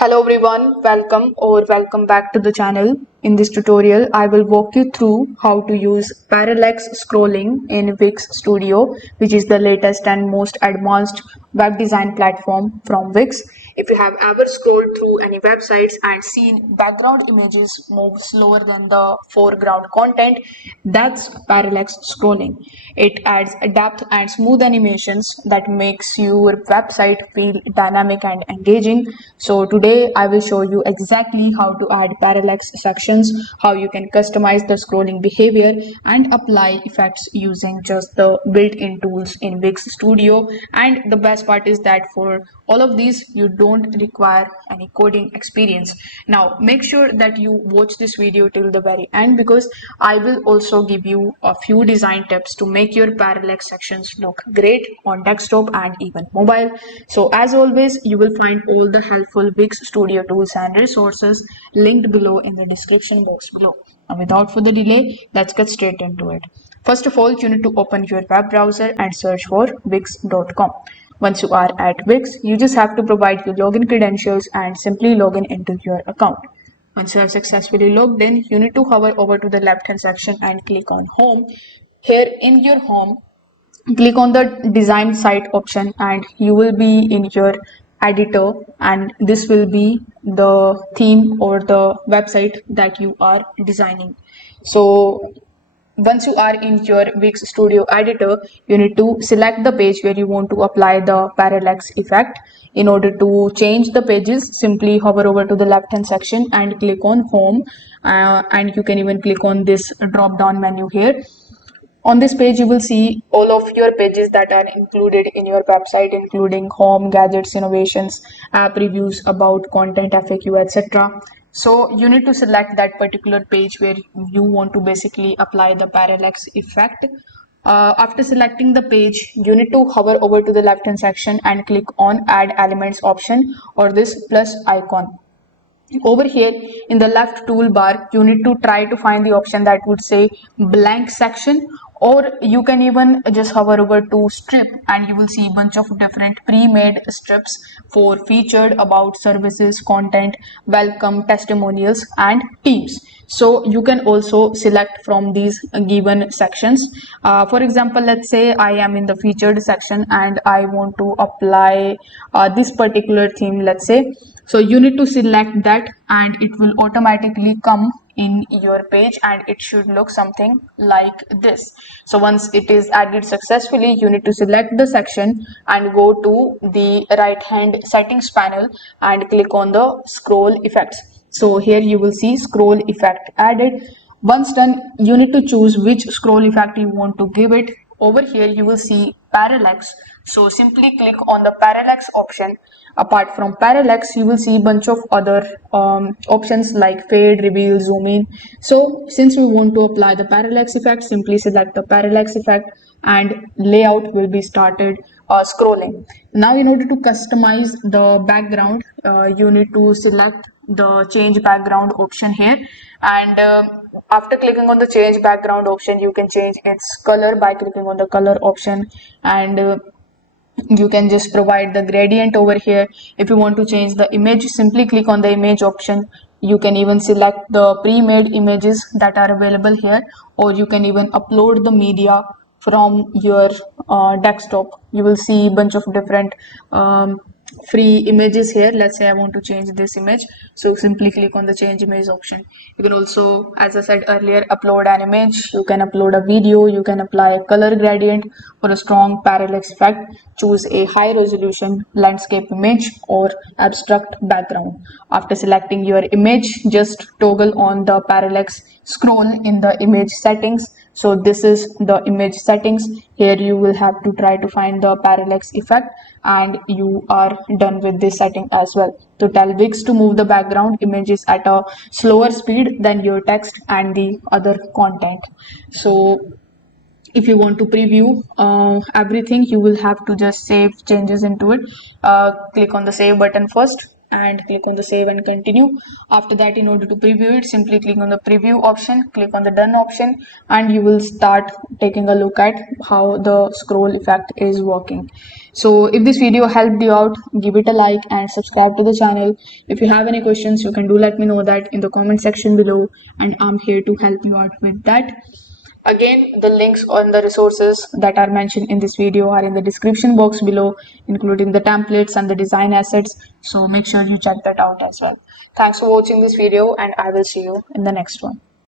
Hello everyone, welcome back to the channel. In this tutorial, I will walk you through how to use parallax scrolling in Wix Studio, which is the latest and most advanced web design platform from Wix. If you have ever scrolled through any websites and seen background images move slower than the foreground content, that's parallax scrolling. It adds depth and smooth animations that makes your website feel dynamic and engaging. So today I will show you exactly how to add parallax sections, how you can customize the scrolling behavior and apply effects using just the built-in tools in Wix Studio. And the best part is that for all of these you don't require any coding experience. Now make sure that you watch this video till the very end, because I will also give you a few design tips to make your parallax sections look great on desktop and even mobile. So as always, you will find all the helpful Wix Studio tools and resources linked below in the description box below. And without further delay, let's get straight into it. First of all, you need to open your web browser and search for wix.com. Once you are at Wix, you just have to provide your login credentials and simply log in into your account. Once you have successfully logged in, you need to hover over to the left hand section and click on Home. Here in your home, click on the design site option and you will be in your editor, and this will be the theme or the website that you are designing. So once you are in your Wix Studio editor, you need to select the page where you want to apply the parallax effect. In order to change the pages, simply hover over to the left hand section and click on Home, and you can even click on this drop down menu here. On this page, you will see all of your pages that are included in your website, including home, gadgets, innovations, app reviews, about, content, FAQ, etc. So you need to select that particular page where you want to basically apply the parallax effect. After selecting the page, you need to hover over to the left hand section and click on Add Elements option or this plus icon. Over here in the left toolbar, you need to try to find the option that would say blank section, or you can even just hover over to strip and you will see a bunch of different pre-made strips for featured, about, services, content, welcome, testimonials and teams. So you can also select from these given sections. For example, let's say I am in the featured section and I want to apply this particular theme, let's say. So you need to select that and it will automatically come in your page and it should look something like this. So once it is added successfully, you need to select the section and go to the right hand settings panel and click on the scroll effects. So here you will see scroll effect added. Once done, you need to choose which scroll effect you want to give it. Over here you will see parallax, so simply click on the parallax option. Apart from parallax, you will see a bunch of other options like fade, reveal, zoom in. So since we want to apply the parallax effect, simply select the parallax effect and layout will be started scrolling. Now in order to customize the background, you need to select the change background option here, and after clicking on the change background option, you can change its color by clicking on the color option, and you can just provide the gradient over here. If you want to change the image, simply click on the image option. You can even select the pre-made images that are available here, or you can even upload the media from your desktop. You will see a bunch of different free images here. Let's say I want to change this image, so simply click on the change image option. You can also, as I said earlier, upload an image, you can upload a video, you can apply a color gradient for a strong parallax effect. Choose a high resolution landscape image or abstract background. After selecting your image, just toggle on the parallax scroll in the image settings. So this is the image settings. Here you will have to try to find the parallax effect and you are done with this setting as well. So tell Wix to move the background images at a slower speed than your text and the other content. So if you want to preview everything, you will have to just save changes into it. Click on the save button first, and click on the save and continue. After that, in order to preview it, simply click on the preview option, click on the done option, and you will start taking a look at how the scroll effect is working. So if this video helped you out, give it a like and subscribe to the channel. If you have any questions, you can do let me know that in the comment section below, and I'm here to help you out with that. Again, the links on the resources that are mentioned in this video are in the description box below, including the templates and the design assets. So make sure you check that out as well. Thanks for watching this video, and I will see you in the next one.